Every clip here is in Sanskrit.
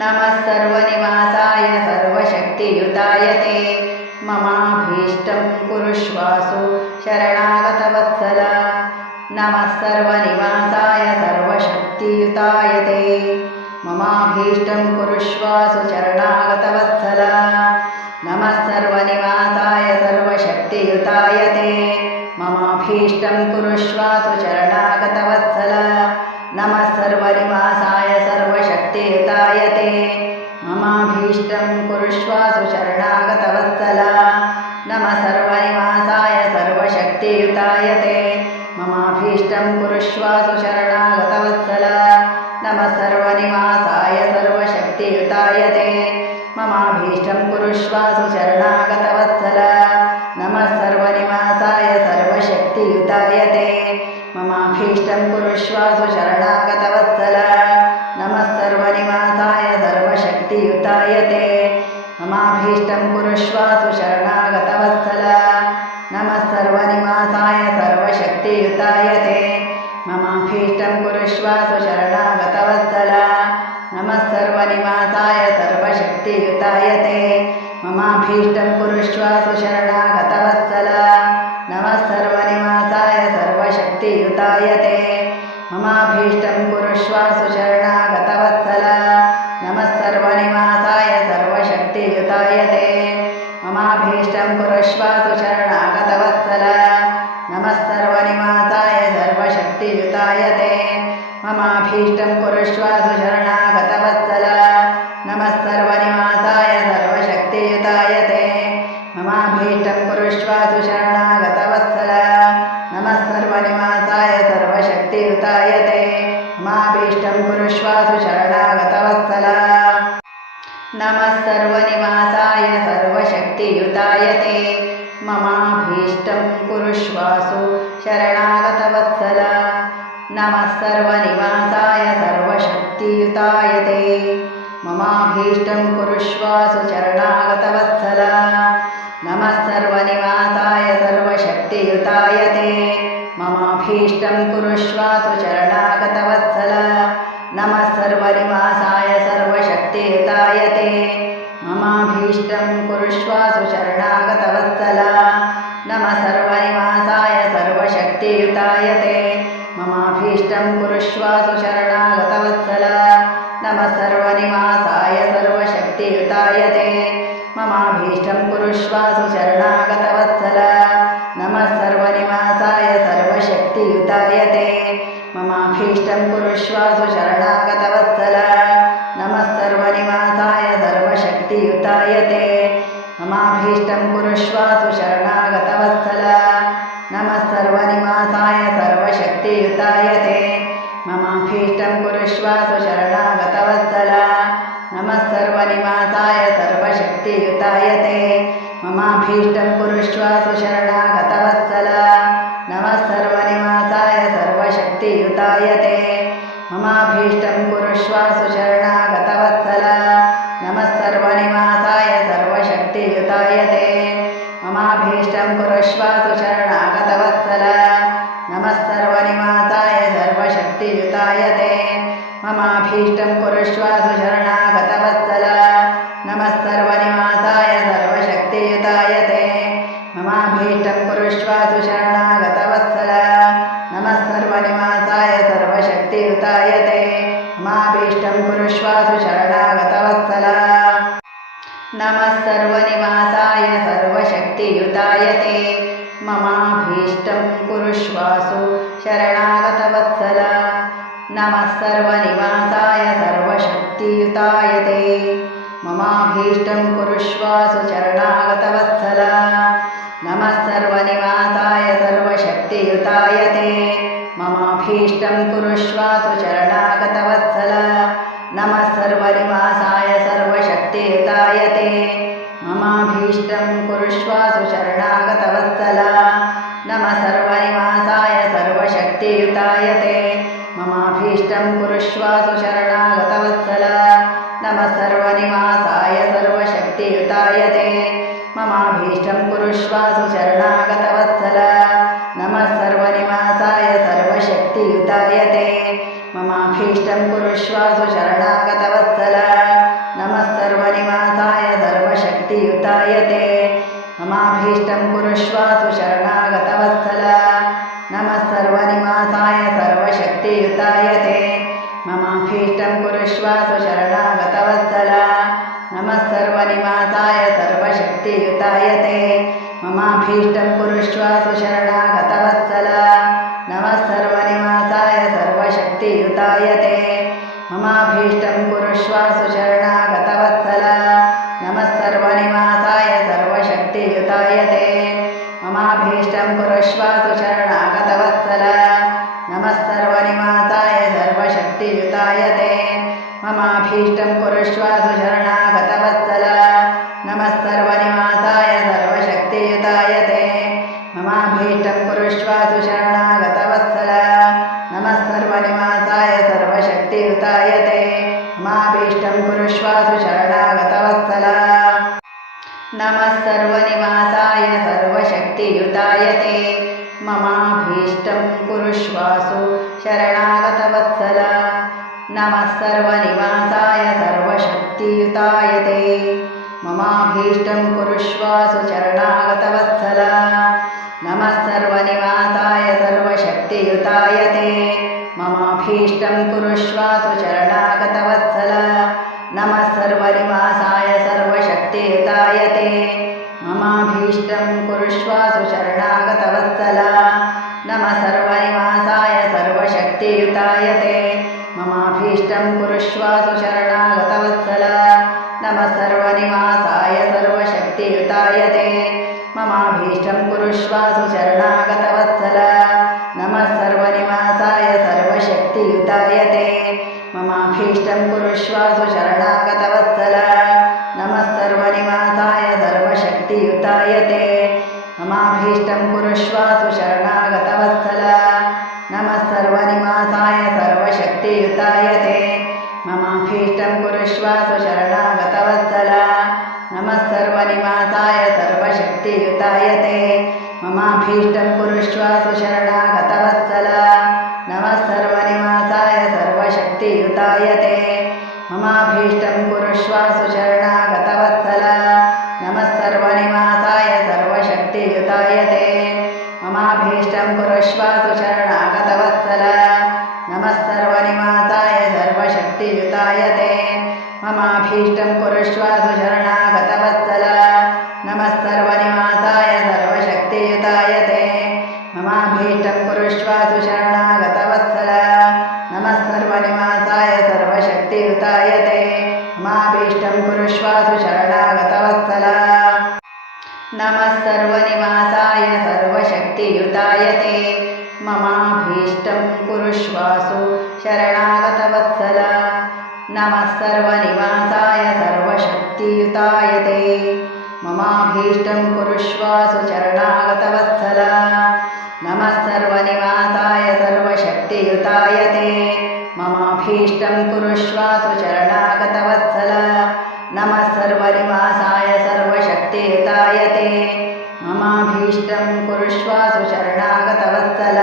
नमः सर्वनिवासाय सर्वशक्तियुताय ते ममाभीष्टं कुरुष्वासु शरणागतवत्सल। नमः सर्वनिवासाय सर्वशक्तियुताय ते ममाभीष्टं कुरुष्वासु शरणागतवत्सल। नमः सर्वनिवासाय सर्वशक्तियुताय ते ममाभीष्टं कुरुष्वासु शरणागतवत्सल। नमः सर्वनिवासाय सर्वशक्तियुताय ते ममाभीष्टं कुरुष्वासु शरणागतवत्सल। नमः सर्वनिवासाय सर्वशक्तियुताय ते ममाभीष्टं कुरुष्वासु शरणागतवत्सल। नमः सर्वनिवासाय सर्वशक्तियुताय ते ममाभीष्टं कुरुष्वासु शरणागतवत्सल। नमः सर्वनिवासाय सर्वशक्तियुताय ते ममाभीष्टं कुरुष्वासु शरणागतवत्सल। नमः सर्वनिवासाय सर्वशक्तियुताय ते ममाभीष्टं कुरुष्वासु शरणागतवत्सल। नमः सर्वनिवासाय सर्वशक्तियुताय ते ममाभीष्टं कुरुष्वासु शरणागतवत्सल। नमः सर्वनिवासाय सर्वशक्तियुताय ते ममाभीष्टं कुरुष्वासु शरणागतवत्सल। नमः सर्वनिवासाय सर्वशक्तियुताय ते ममाभीष्टं कुरुष्वासु शरणागतवत्सल। नमः सर्वनिवासाय सर्वशक्तियुताय ते ममाभीष्टं कुरुष्वासु शरणागतवत्सल। नमः सर्वनिवासाय सर्वशक्तियुताय ते ममाभीष्टं कुरुष्वासु शरणागतवत्सल। नमः सर्वनिवासाय सर्वशक्तियुताय ते ममाभीष्टं कुरुष्वासु शरणागतवत्सल। नमः सर्वनिवासाय सर्वशक्तियुताय ते ममाभीष्टं कुरुष्वासु शरणागतवत्सल। नमः सर्वनिवासाय सर्वशक्तियुताय ते ममाभीष्टं कुरुष्वासु शरणागतवत्सल। नमः सर्वनिवासाय सर्वशक्तियुताय ते ममाभीष्टं कुरुष्वासु शरणागतवत्सल। नमः सर्वनिवासाय सर्वशक्तियुताय ते ममाभीष्टं कुरुष्वासु शरणागतवत्सल। नमः सर्वनिवासाय सर्वशक्तियुताय ते ममाभीष्टं कुरुष्वासु शरणागतवत्सल। नमः सर्वनिवासाय सर्वशक्तियुताय ते ममाभीष्टं कुरुष्वासु शरणागतवत्सल। नमः सर्वनिवासाय सर्वशक्तियुताय ते ममाभीष्टं कुरुष्वासु शरणागतवत्सल। नमः सर्वनिवासाय सर्वशक्तियुताय ते ममाभीष्टं कुरुष्वासु शरणागतवत्सल। नमः सर्वनिवासाय सर्वशक्तियुताय ते ममाभीष्टं कुरुष्वासु शरणागतवत्सल। नमः सर्वनिवासाय सर्वशक्तियुताय ते ममाभीष्टं कुरुष्वासु शरणागतवत्सल। नमः सर्वनिवासाय सर्वशक्तियुताय ते ममाभीष्टं कुरुष्वासु शरणागतवत्सल। नमः सर्वनिवासाय सर्वशक्तियुताय ते ममाभीष्टं कुरुष्वासु शरणागतवत्सल। नमः सर्वनिवासाय सर्वशक्तियुताय ते ममाभीष्टं कुरुष्वासु शरणागतवत्सल। नमः सर्वनिवासाय सर्वशक्तियुताय ते ममाभीष्टं कुरुष्वासु शरणागतवत्सल। नमः सर्वनिवासाय सर्वशक्तियुताय ते ममाभीष्टं कुरुष्वासु शरणागतवत्सल। नमः सर्वनिवासाय सर्वशक्तियुताय ते ममाभीष्टं कुरुष्वासु शरणागतवत्सल। नमः सर्वनिवासाय सर्वशक्तियुताय ते ममाभीष्टं कुरुष्वासु शरणागतवत्सल। नमः सर्वनिवासाय सर्वशक्तियुताय ते ममाभीष्टं कुरुष्वासु शरणागतवत्सल। नमः सर्वनिवासाय सर्वशक्तियुताय ते ममाभीष्टं कुरुष्वासु शरणागतवत्सल। नमः सर्वनिवासाय सर्वशक्तियुताय ते ममाभीष्टं कुरुष्वासु शरणागतवत्सल। नमः सर्वनिवासाय सर्वशक्तियुताय ते ममाभीष्टं कुरुष्वासु शरणागतवत्सल। नमः सर्वनिवासाय सर्वशक्तियुताय ते ममाभीष्टं कुरुष्वासु शरणागतवत्सल। नमः सर्वनिवासाय सर्वशक्तियुताय ते ममाभीष्टं कुरुष्वासु शरणागतवत्सल। कुरुष्वासु शरणागतवत्सल नमः सर्वनिवासाय सर्वशक्तियुताय ते ममाभीष्टं कुरुष्वासु शरणागतवत्सल नमः सर्वनिवासाय सर्वशक्तियुताय ते ममाभीष्टं कुरुष्वासु शरणागतवत्सल नमः सर्वनिवासाय सर्वशक्तियुताय ते ममाभीष्टं कुरुष्वासु शरणागतवत्सल नमः सर्वनिवासाय सर्वशक्तियुताय ते ममाभीष्टं कुरुष्वासु शरणागतवत्सल नमः सर्वनिवासाय सर्वशक्तियुताय ते ममाभीष्टं कुरुष्वासु शरणागतवत्सल नमः सर्वनिवासाय सर्वशक्तियुताय ते ममाभीष्टं कुरुष्वासु शरणागतवत्सल नमः सर्वनिवासाय सर्वशक्तियुताय ते ममाभीष्टं कुरुष्वासु शरणागतवत्सल नमः सर्वनिवासाय सर्वशक्तियुताय ते ममाभीष्टं कुरुष्वासु शरणागतवत्सल नमः सर्वनिवासाय सर्वशक्तियुताय ते ममाभीष्टं कुरुष्वासु शरणागतवत्सल नमः सर्वनिवासाय सर्वशक्तियुताय ते ममाभीष्टं कुरुष्वासु शरणागतवत्सल नमः सर्वनिवासाय सर्वशक्तियुताय ते ममाभीष्टं कुरुष्वासु शरणागतवत्सल नमः सर्वनिवासाय सर्वशक्तियुताय ते ममाभीष्टं कुरुष्वासु शरणागतवत्सल नमः सर्वनिवासाय सर्वशक्तियुताय ते ममाभीष्टं कुरुष्वासु शरणागतवत्सल नमः सर्वनिवासाय सर्वशक्तियुताय ते ममाभीष्टं कुरुष्वासु शरणागतवत्सल नमः सर्वनिवासाय सर्वशक्तियुताय ते ममाभीष्टं कुरुष्वासु शरणागतवत्सल नमः सर्वनिवासाय सर्वशक्तियुताय ते ममाभीष्टं कुरुष्वासु शरणागतवत्सल नमः सर्वनिवासाय सर्वशक्तियुताय ते ममाभीष्टं कुरुष्वासु शरणागतवत्सल नमः सर्वनिवासाय सर्वशक्तियुताय ते ममाभीष्टं कुरुष्वासु शरणागतवत्सल नमः सर्वनिवासाय सर्वशक्तियुताय ते ममाभीष्टं कुरुष्वासु शरणागतवत्सल नमः सर्वनिवासाय सर्वशक्तियुताय ते ममाभीष्टं कुरुष्वासु शरणागतवत्सल नमः सर्वनिवासाय सर्वशक्तियुताय ते ममाभीष्टं कुरुष्वासु शरणागतवत्सल नमः सर्वनिवासाय सर्वशक्तियुताय ते ममाभीष्टं कुरुष्वासु शरणागतवत्सल नमः सर्वनिवासाय सर्वशक्तियुताय ते ममाभीष्टं कुरुष्वासु शरणागतवत्सल नमः सर्वनिवासाय सर्वशक्तियुताय ते ममाभीष्टं कुरुष्वासु शरणागतवत्सल नमः सर्वनिवासाय सर्वशक्तियुताय ते ममाभीष्टं कुरुष्वासु शरणागतवत्सल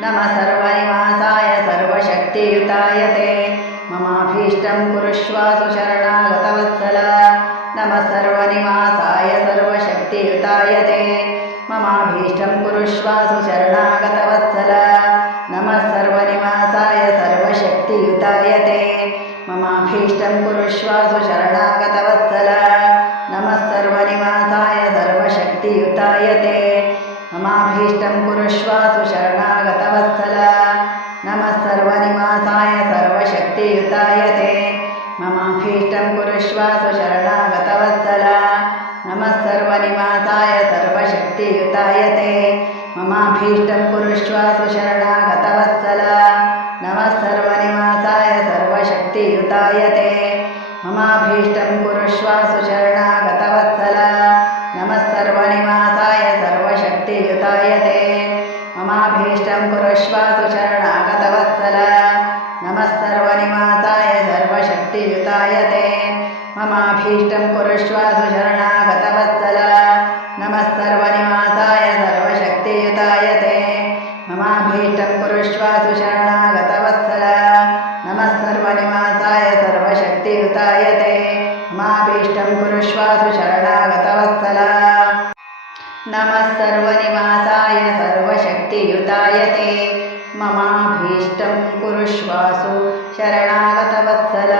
नमः सर्वनिवासाय सर्वशक्तियुताय ते ममाभीष्टं कुरुष्वासु शरणागतवत्सल नमः सर्वनिवासाय सर्वशक्तियुताय ते ममाभीष्टं कुरुष्वासु शरणागतवत्सल नमः सर्वनिवासाय सर्वशक्तियुताय ते ममाभीष्टं कुरुष्वासु शरणागतवत्सल नमः सर्वनिवासाय सर्वशक्तियुताय ते ममाभीष्टं कुरुष्वासु शरणागतवत्सल नमः सर्वनिवासाय सर्वशक्तियुताय ते ममाभीष्टं कुरुष्वासु शरणागतवत्सल नमः सर्वनिवासाय सर्वशक्तियुताय ते ममाभीष्टं कुरुष्वासु शरणागतवत्सल नमः सर्वनिवासाय सर्वशक्तियुताय ते ममाभीष्टं कुरुष्वासु शरणागतवत्सल नमः सर्वनिवासाय सर्वशक्तियुताय ते ममाभीष्टं कुरुष्वासु शरणागतवत्सल नमः सर्वनिवासाय सर्वशक्तियुताय ते ममाभीष्टं कुरुष्वासु शरणागतवत्सल नमः सर्वनिवासाय सर्वशक्तियुताय ते ममाभीष्टं कुरुष्वासु शरणागतवत्सल नमः सर्वनिवासाय सर्वशक्तियुताय ते ममाभीष्टं कुरुष्वासु शरणागतवत्सल नमः सर्वनिवासाय सर्वशक्तियुताय ते ममाभीष्टं कुरुष्वासु शरणागतवत्सल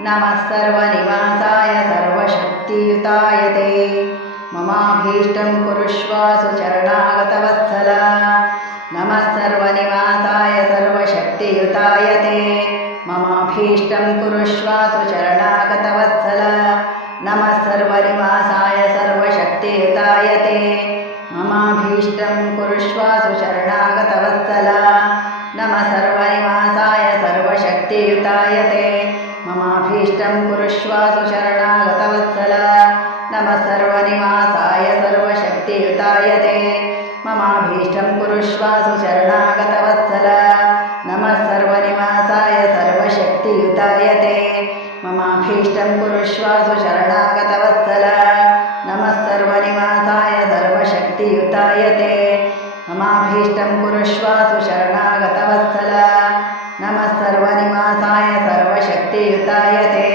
नमः सर्वनिवासाय सर्वशक्तियुताय ते ममाभीष्टं कुरुष्व सुचरणागतवत्सल नमः सर्वनिवासाय सर्वशक्तियुताय ते ममाभीष्टं कुरुष्व सुचरणागतवत्सल नमः सर्वनिवासाय सर्वशक्तियुताय ते ममाभीष्टं कुरुष्व सुचरणागतवत्सल नमः सर्वनिवासाय सर्वशक्तियुताय ते ममाभीष्टं कुरुष्व सुचरणागतवत्सल नमः सर्वनिवासाय सर्वशक्तियुताय ते ममाभीष्टं कुरुष्व सुचरणागतवत्सल नमः सर्वनिवासाय सर्वशक्तियुताय ते ममाभीष्टं कुरुष्व सुचरणागतवत्सल नमः सर्वनिवासाय सर्वशक्तियुताय ते ममाभीष्टं कुरुष्व सुचरणागतवत्सल नमः सर्वनिवासाय सर्वशक्तियुताय ते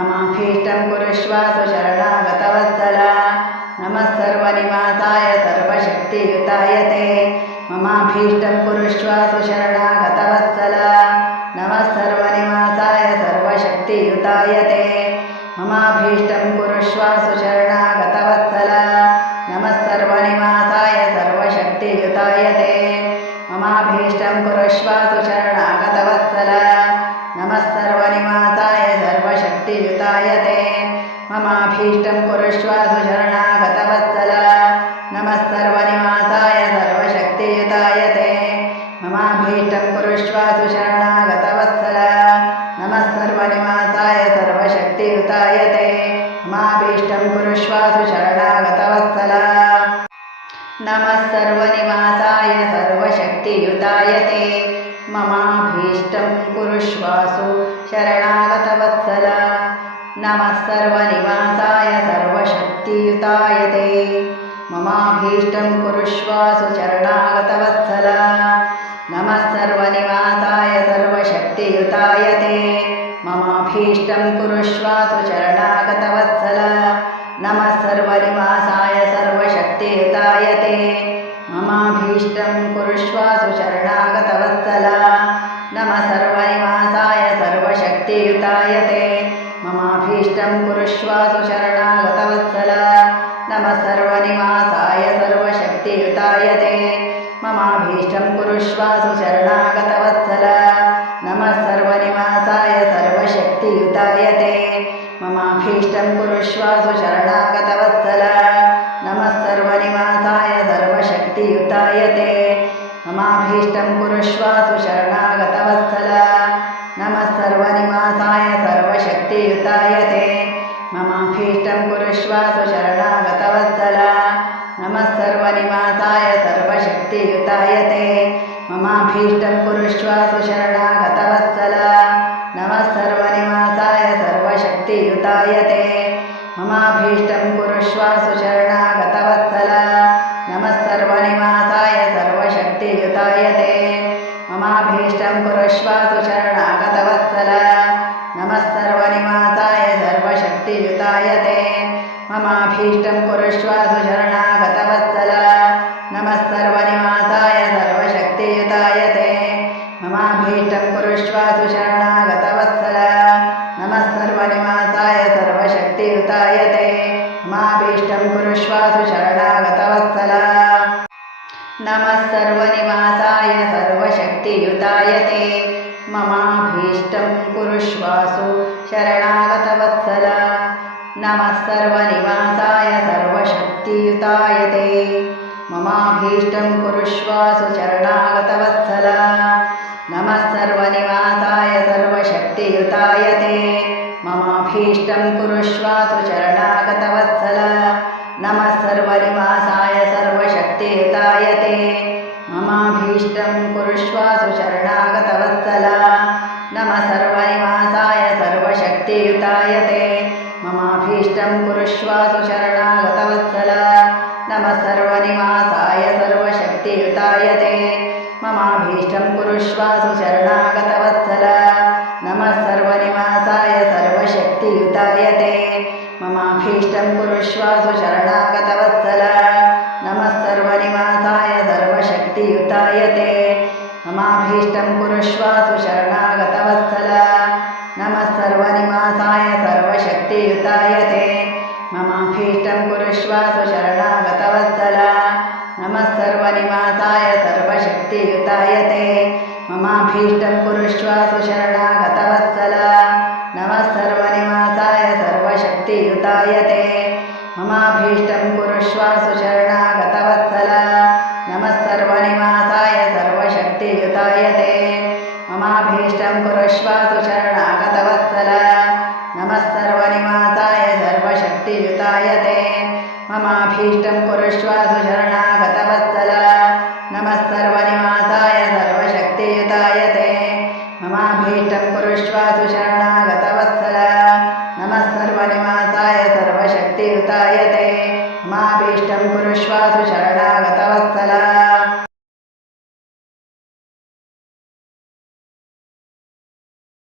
ममाभीष्टं कुरुष्व सुचरणागतवत्सल नमः सर्वनिवासाय सर्वशक्तियुताय ते ममाभीष्टं कुरुष्व सुचरणागतवत्सल नमः सर्वनिवासाय सर्वशक्तियुताय ते ममाभीष्टं कुरुष्व सुचरणागतवत्सल नमः सर्वनिवासाय सर्वशक्तियुताय ते ममाभीष्टं कुरुष्व सुचरणागतवत्सल नमः सर्वनिवासाय सर्वशक्तियुताय ते ममाभीष्टं कुरुष्व सुचरणागतवत्सल नमः सर्वनिवासाय सर्वशक्तियुताय ते ममाभीष्टं कुरुष्व सुचरणागतवत्सल नमः सर्वनिवासाय सर्वशक्तियुताय ते ममाभीष्टं कुरुष्व सुचरणागतवत्सल नमः सर्वनिवासाय सर्वशक्तियुताय ते ममाभीष्टं कुरुष्व सुचरणागतवत्सल नमः सर्वनिवासाय सर्वशक्तियुताय ते ममाभीष्टं कुरुष्व सुचरणागतवत्सल नमः सर्वनिवासाय सर्वशक्तियुताय ते ममाभीष्टं कुरुष्व सुचरणागतवत्सल नमः सर्वनिवासाय सर्वशक्तियुताय ते ममाभीष्टं कुरुष्व सुचरणागतवत्सल नमः सर्वनिवासाय सर्वशक्तियुताय ते ममाभीष्टं कुरुष्व सुचरणागतवत्सल नमः सर्वनिवासाय सर्वशक्तियुताय ते ममाभीष्टं कुरुष्व सुचरणागतवत्सल नमः सर्वनिवासाय सर्वशक्तियुताय ते ममाभीष्टं कुरुष्व सुचरणागतवत्सल नमः सर्वनिवासाय सर्वशक्तियुताय ते ममाभीष्टं कुरुष्व सुचरणागतवत्सल नमः सर्वनिवासाय सर्वशक्तियुताय ते ममाभीष्टं कुरुष्व सुचरणागतवत्सल नमः सर्वनिवासाय सर्वशक्तियुताय ते ममाभीष्टं कुरुष्व सुचरणागतवत्सल नमः सर्वनिवासाय सर्वशक्तियुताय ते ममाभीष्टं कुरुष्व सुचरणागतवत्सल नमः सर्वनिवासाय सर्वशक्तियुताय ते ममाभीष्टं कुरुष्व सुचरणागतवत्सल नमः सर्वनिवासाय सर्वशक्तियुताय ते ममाभीष्टं कुरुष्व सुचरणागतवत्सल नमः सर्वनिवासाय सर्वशक्तियुताय ते ममाभीष्टं कुरुष्व सुचरणागतवत्सल नमः सर्वनिवासाय सर्वशक्तियुताय ते ममाभीष्टं कुरुष्व सुचरणागतवत्सल नमः सर्वनिवासाय सर्वशक्तियुताय ते ममाभीष्टं कुरुष्व सुचरणागतवत्सल नमः सर्वनिवासाय सर्वशक्तियुताय ते ममाभीष्टं कुरुष्व सुचरणागतवत्सल नमः सर्वनिवासाय सर्वशक्तियुताय ते ममाभीष्टं कुरुष्व सुचरणागतवत्सल नमः सर्वनिवासाय सर्वशक्तियुताय ते ममाभीष्टं कुरुष्व सुचरणागतवत्सल नमः सर्वनिवासाय सर्वशक्तियुताय ते ममाभीष्टं कुरुष्व सुचरणागतवत्सल नमः सर्वनिवासाय सर्वशक्तियुताय ते ममाभीष्टं कुरुष्व सुचरणागतवत्सल नमः सर्वनिवासाय सर्वशक्तियुताय ते ममाभीष्टं कुरुष्व सुचरणागतवत्सल नमः सर्वनिवासाय सर्वशक्तियुताय ते ममाभीष्टं कुरुष्व सुचरणागतवत्सल नमः सर्वनिवासाय सर्वनिवासाय सर्वशक्तियुताय ते ममाभीष्टं कुरुष्व सुशरणागतवत्सल नमः सर्वनिवासाय सर्वशक्तियुताय ते ममाभीष्टं कुरुष्व सुशरणागतवत्सल नमः सर्वनिवासाय सर्वशक्तियुताय ते ममाभीष्टं कुरुष्व सुशरणागतवत्सल नमः सर्वनिवासाय सर्वशक्तियुताय ते ममाभीष्टं कुरुष्व सुशरणागतवत्सल नमः सर्वनिवासाय सर्वशक्तियुताय ते ममाभीष्टं कुरुष्व सुशरणागतवत्सल नमः सर्वनिवासाय सर्वशक्तियुताय ते ममाभीष्टं कुरुष्व सुशरणागतवत्सल नमः सर्वनिवासाय सर्वशक्तियुताय ते ममाभीष्टं कुरुष्व सुशरणागतवत्सल